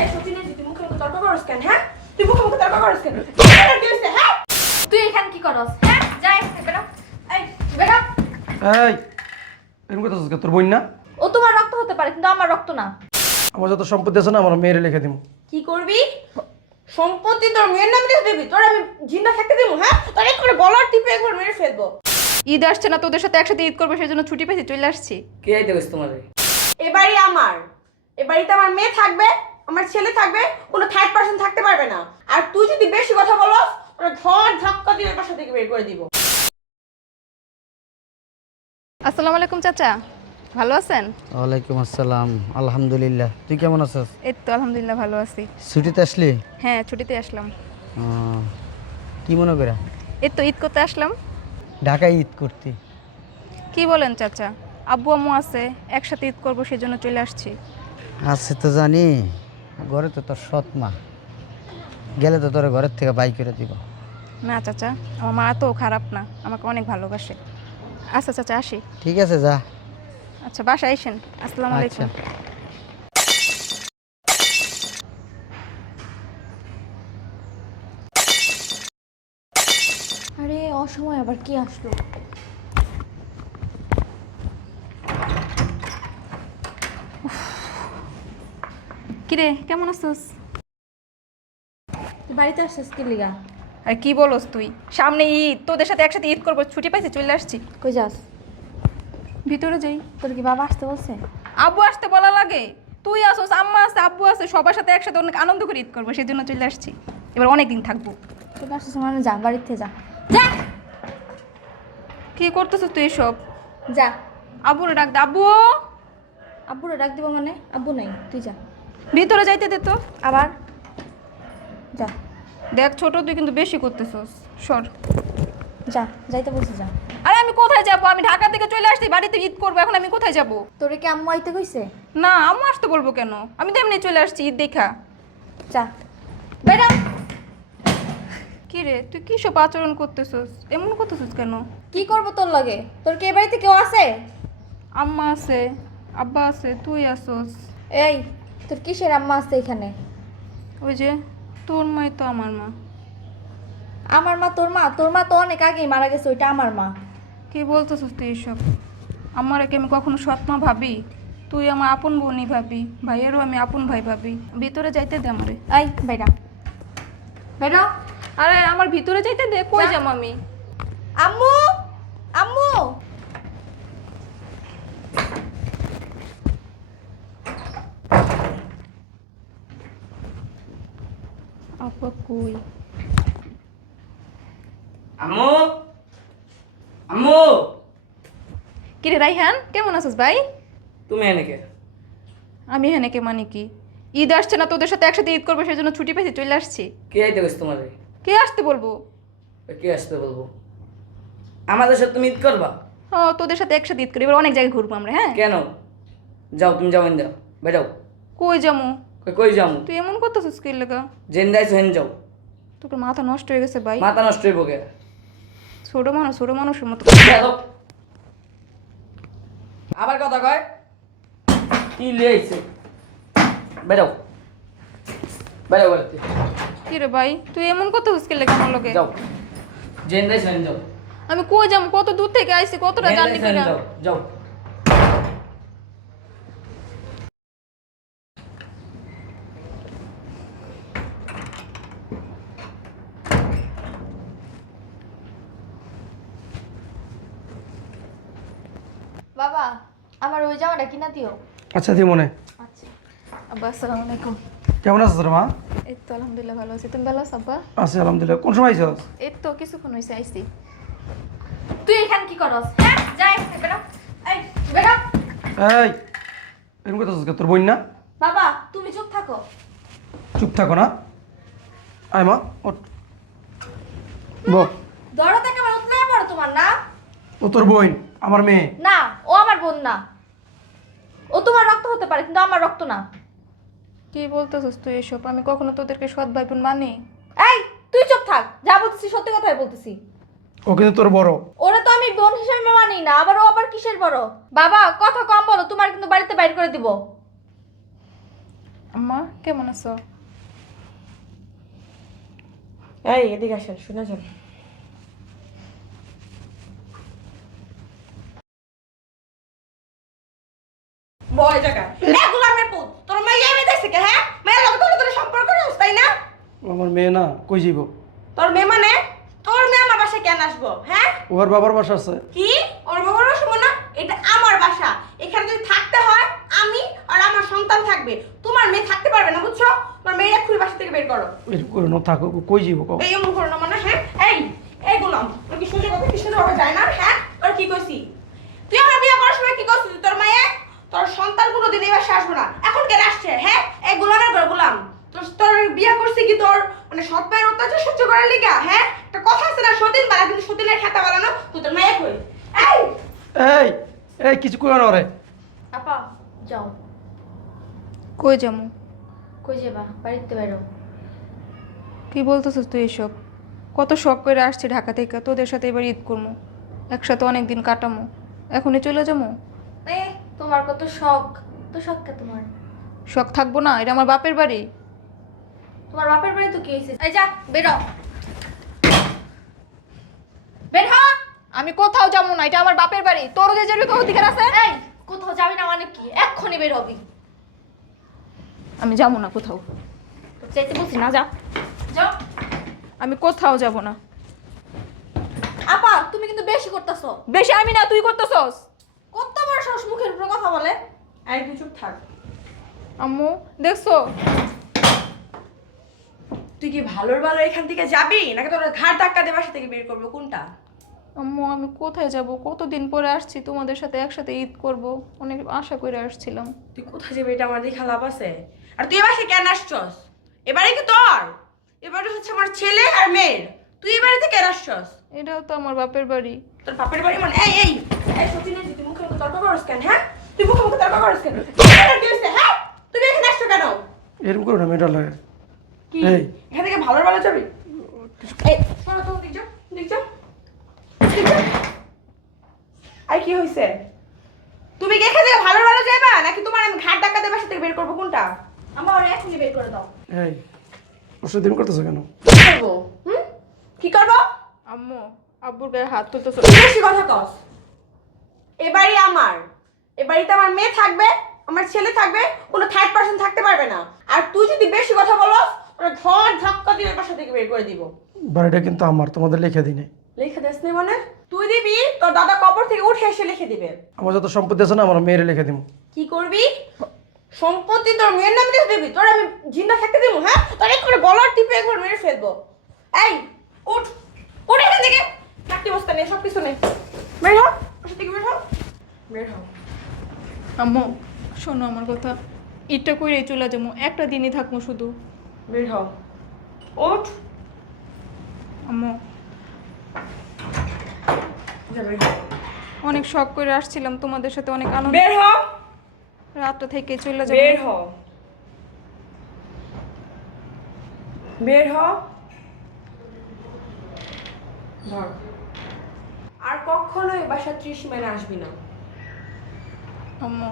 এই সচিনের তুই মুখে মুখে তর্ক করছ কেন হ্যাঁ তুই মুখে মুখে তর্ক করছ কেন কি হইছে হ্যাঁ তুই এখানে কি করস? হ্যাঁ যাই বেটা। এই বেটা। এই এরকম কথা হচ্ছে তোর বোন না? ও তোমার রক্ত হতে পারে কিন্তু আমার রক্ত না। আমার যত সম্পত্তি আছে না আমার মেয়েরে লিখে দিব। কি করবি সম্পত্তি তোর মেয়ের নামে লিখে দিবি তোর আমি জিন্দা খেতে দেবো হ্যাঁ তোর একবার গলার টিপে একবার মেরে ফেলবো ঈদ আসছে না, তোদের সাথে একসাথে ঈদ করবো, সেই জন্য ছুটি পেয়েছি, চলে আসছি। কে আইতে গেছে তোমার? এবারই আমার এবাড়িতে আমার মেয়ে থাকবে আমার ছেলে থাকবে কোনো থার্ড পারসন থাকতে পারবে না আর তুই যদি বেশি কথা বলস তোর ধর ধাক্কা দিয়ে বাসা থেকে বের করে দিব আসসালামু আলাইকুম চাচা, ভালো আছেন? ওয়ালাইকুম আসসালাম, আলহামদুলিল্লাহ। তুই কেমন আছিস? এই তো আলহামদুলিল্লাহ ভালো আছি। ছুটিতে আসলি? হ্যাঁ ছুটিতে আসলাম। ও, কি মনে করে? এই তো ঈদ করতে আসলাম। ঢাকায় ঈদ করতে? কি বলেন চাচা, আব্বু আম্মু আছে, একসাথে ঈদ করবো, সেই জন্য চলে আসছি। আছে তো জানি, ঘরে তো তোর সৎ মা, গেলে তো তোর ঘরের থেকে বাই করে দিব। না চাচা, আমার মা তো খারাপ না, আমাকে অনেক ভালোবাসে। আচ্ছা চাচা আসি। ঠিক আছে যা। আচ্ছা বাসায় আইসেন। আসসালামু আচ্ছা। আলাইকুম। আরে অসময় আবার কি আসলো? কিরে কেমন আছিস? বাড়িতে আসছিস কি লিগা আর কি বলস তুই? সামনে ঈদ, তোদের সাথে একসাথে ঈদ করবো, ছুটি পাইছি, চলে আসছি। কই যাস ভিতরে যাই। তোর কি বাবা আসতে বলছে আব্বু আসতে বলা লাগে? তুই আসোস, আম্মা আছে, আব্বু আছে, সবার সাথে একসাথে অনেক আনন্দ করে ঈদ করবো, সেই জন্য চলে আসছি। এবার অনেক দিন থাকবো। তোর আসছিস মানে যা বাড়িতে যা যা কি করতেছিস তুই এসব? যা আব্বুরে ডাক দে। আব্বু আব্বুরে ডাক দিব মানে আব্বু নাই তুই যা ভিতরে যাইতে দে তো। আবার যা দেখ ছোট, তুই কিন্তু বেশি করতেছস, সর। যা যাইতে বলছি যা আরে আমি কোথায় যাবো? আমি ঢাকা থেকে চলে আসছি, বাড়িতে ঈদ করবো, এখন আমি কোথায় যাব? তোরে কি আম্মু আইতে কইছে না আম্মু আসতে বলবো কেন? আমি তো এমনি চলে আসছি ঈদ দেখা। যা বেরা কি রে তুই কি সব আচরণ করতেছস? এমন করতেছস কেন? কি করব তোর লাগে তোর কি এ বাড়িতে কেউ আছে আম্মা আছে, আব্বা আছে, তুই আসোস। এই তোর কিসের আম্মা আছে এখানে ওই যে তোর মাই তো আমার মা। আমার মা তোর মা তো অনেক আগেই মারা গেছে ওইটা আমার মা কি বলতেছস তুই এসব? আমার কি আমি কখনো সৎ মা ভাবি? তুই আমার আপন বোনই ভাবি, ভাইয়েরও আমি আপন ভাই ভাবি। ভিতরে যাইতে দে আমারে। এই বেরা বেরা আরে আমার ভিতরে যাইতে দে। কই যা। যাম আমি? আম্মু আম্মু আপা কই? আম্মু, আম্মু, কি রে রাইহান, কেমন আছিস ভাই? তুমি এনেকে? আমি হেনেকে মানে কি? ঈদ আসছে না, তোদের সাথে একসাথে ঈদ করবো, সেই জন্য ছুটি পেয়েছি, চলে আসছি। কে আইতে গেছে তোমার? কে আসতে বলবো? কে আসতে বলবো? আমাদের সাথে তুমি ঈদ করবা? ও তোদের সাথে একসাথে ঈদ করি, এবার অনেক জায়গায় ঘুরবো আমরা। হ্যাঁ কেন? যাও, তুমি যাও, যাও, বেরাও। কই যামু? কই যাও? তুই এমন করতেছিস কি লাগা? জেন যাইছো হেন যাও। তোর মাথা নষ্ট হয়ে গেছে ভাই। মাথা নষ্ট হইব কে? ছোট মানুষের মতো। বেরাও। আবার কথা কয় কি লিয়েছে? বেরাও, বেরাও বাড়িতে। কি রে ভাই তুই এমন করতেছিস কি লাগা আমার লগে? যাও, জেন যাইছো হেন যাও। আমি কই যাম? কত দূর থেকে আইছি, কতটা জেন জার্নি যাইছো হেন করে। যাও, যাও। বাবা আমার ওই জামাটা কিনা দিও আচ্ছা দি মনে। আচ্ছা আব্বা আসসালামু আলাইকুম। কেমন আছিস রে মা? এই তো আলহামদুলিল্লাহ ভালো আছি, তুমি ভালো আছো আব্বা? আছি আলহামদুলিল্লাহ। কোন সময় আইছস? এই তো কিছুক্ষণ হইছে আইছি। তুই এখানে কি করস হ্যাঁ যাই বেরা এই বেরা এই এরকম কথা হচ্ছে তোর বোন না? বাবা তুমি চুপ থাকো চুপ থাকো না। আয় মা ওঠ। বল। দরজা কেমন উতলে পড়ো তোমার না ও তোর বোন, আমার মেয়ে। না ও আমার বোন না ও তোমার রক্ত হতে পারে কিন্তু আমার রক্ত না কি বলতেছিস তুই এসব? আমি কখনো তোদেরকে সৎ ভাই বোন মানি? এই তুই চুপ থাক যা বলতেছি সত্যি কথাই বলতেছি ও কিন্তু তোর বড়। ওরা তো আমি বোন হিসেবে মানি না আবার ও আবার কিসের বড় বাবা কথা কম বলো তোমার কিন্তু বাড়িতে বাইর করে দিব আম্মা কেমন আছো? এই এদিকে আসেন, শুনে যান। বয় জায়গা এগুলো আমি পুত তোর মেয়ে আমি দেখছি কে? হ্যাঁ, মেয়ের লগে তোর সম্পর্ক রয়েছে তাই না? আমার মেয়ে না, কই যাইব? তোর মেয়ে মানে তোর মেয়ে আমার বাসায় কেন আসবো? হ্যাঁ, ওর বাবার বাসা আছে। কি ওর বাবার বাসা? না, এটা আমার বাসা। এখানে যদি থাকতে হয় আমি আর আমার সন্তান থাকবে, তোমার মেয়ে থাকতে পারবে না, বুঝছো? তোমার মেয়ে এক্ষুনি বাসা থেকে বের করো। এরকম করে না থাকো, কই যাইব কও? এই এমন করো না মানে। হ্যাঁ, এই গোলাম তোর কি সোজা কথা কি সোজা ভাবে যায় না? হ্যাঁ, তোর কি কইছি? তুই আমার বিয়ে করার সময় কি করছিস? তোর মায়ে তোর সন্তান কোনোদিন এই বাসায় আসবে না, এখন কেন আসছে? হ্যাঁ, এই গোলামের ঘর গোলাম। তোর বিয়ে করছি কি তোর মানে সৎ মায়ের অত্যাচার সহ্য করার লিগা? হ্যাঁ, একটা কথা আছে না, সতীন বালা, কিন্তু সতীনের খেতা বালানো তুই তোর মায়ে কই? এই এই এই কিছু কইও না রে। আপা যাও। কই যামু? কই যাবা? বাড়িতে বেরো। কি বলতেছিস তুই এসব? কত শখ করে আসছি ঢাকা থেকে, তোদের সাথে এবার ঈদ করবো, একসাথে অনেক দিন কাটামো, এখনই চলে যাবো? এ তোমার কত শখ, তো শখ কে তোমার? শখ থাকবো না? এটা আমার বাপের বাড়ি। তোমার বাপের বাড়ি তো কি হয়েছে? এই যা বেরো, বের হ। আমি কোথাও যাবো না, এটা আমার বাপের বাড়ি। তোর যে যাবি কোন অধিকার আছে? এই কোথাও যাবি না মানে কি? এক্ষুনি বের হবি। আমি যাবো না কোথাও। তো চাইতে বলছি না, যা যাও। আমি কোথাও যাব না। আপা তুমি কিন্তু বেশি করতেছো। বেশি আমি না, তুই করতেছস। কত বড় সাহস মুখের উপরে কথা বলে। এই তুই চুপ থাক। আম্মু দেখছো? তুই কি ভালোর ভালো এখান থেকে যাবি নাকি তোর ঘাড় ধাক্কা দিয়ে বাসা থেকে বের করবো? কোনটা? আম্মু আমি কোথায় যাব? কতদিন পরে আসছি, তোমাদের সাথে একসাথে ঈদ করব, অনেক আশা করে আসছিলাম। তুই কোথায় যাবি এটা আমার দেখা লাভ আছে? আর তুই এবার কেন আসছস? এবারে কি তোর? এবারে হচ্ছে আমার ছেলে আর মেয়ের। তুই এবারে থেকে কেন আসছস? এটাও তো আমার বাপের বাড়ি। তোর বাপের বাড়ি মানে? এই সচিনের তুই মুখে মুখে তর্ক করছ কেন? হ্যাঁ, তুই মুখে মুখে তর্ক করছ কেন? কি হইছে? হ্যাঁ, তুই এখানে আসছো কেন? এরকম করে না মেয়েটা লাগে। কি এই। এখান থেকে ভালোর ভালো যাবি? এই শোনো তো, দিক যাও, দিক যাও, দিক যাও। আর কি হইছে? তুমি কি এখান থেকে ভালোর ভালো যাইবা নাকি তোমার আমি ঘাট ধাক্কা দিয়ে বাসা থেকে বের করবো? কোনটা? আমার ওরে এখনই বের করে দাও। এই ওর সাথে দিন করতেছো কেন? কি করবো? হুম, কি করবো? আম্মু আব্বুর গায়ে হাত তুলতেছো। তুই বেশি কথা কস। এ বাড়ি আমার, এ বাড়িতে আমার মেয়ে থাকবে, আমার ছেলে থাকবে, কোনো থার্ড পার্সন থাকতে পারবে না। আর তুই যদি বেশি কথা বলস তোরা ধর ধাক্কা দিয়ে বাসা থেকে বের করে দিব। বাড়িটা কিন্তু আমার, তোমাদের লিখে দিই নাই। লিখে দিস নি মানে? তুই দিবি, তোর দাদা কবর থেকে উঠে এসে লিখে দিবে। আমার যত সম্পত্তি আছে না, আমার মেয়েরে লিখে দিব। কি করবি? সম্পত্তি তোর মেয়ের নামে লিখে দিবি? তোর আমি জিন্দা থাকতে দিব? হ্যাঁ, তোর এক করে গলার টিপে একবার মেরে ফেলবো। এই উঠ, উঠ এখান থেকে। চাকরি বস্তা নেই, সব কিছু নেই। বের হ, বাসা থেকে বের হ, বের হ। আম্মু শোনো আমার কথা, ঈদটা কইরেই চলে যাবো, একটা দিনই থাকবো শুধু। বের হ, উঠ। আম্মু যা বের হ। অনেক শখ করে আসছিলাম তোমাদের সাথে, অনেক আনন্দ, বের হ, রাতটা থেকে চলে যাবো। বের হ, বের হ। ধর, আর কখনো এই বাসা 30 মাইনে আসবি না। আম্মু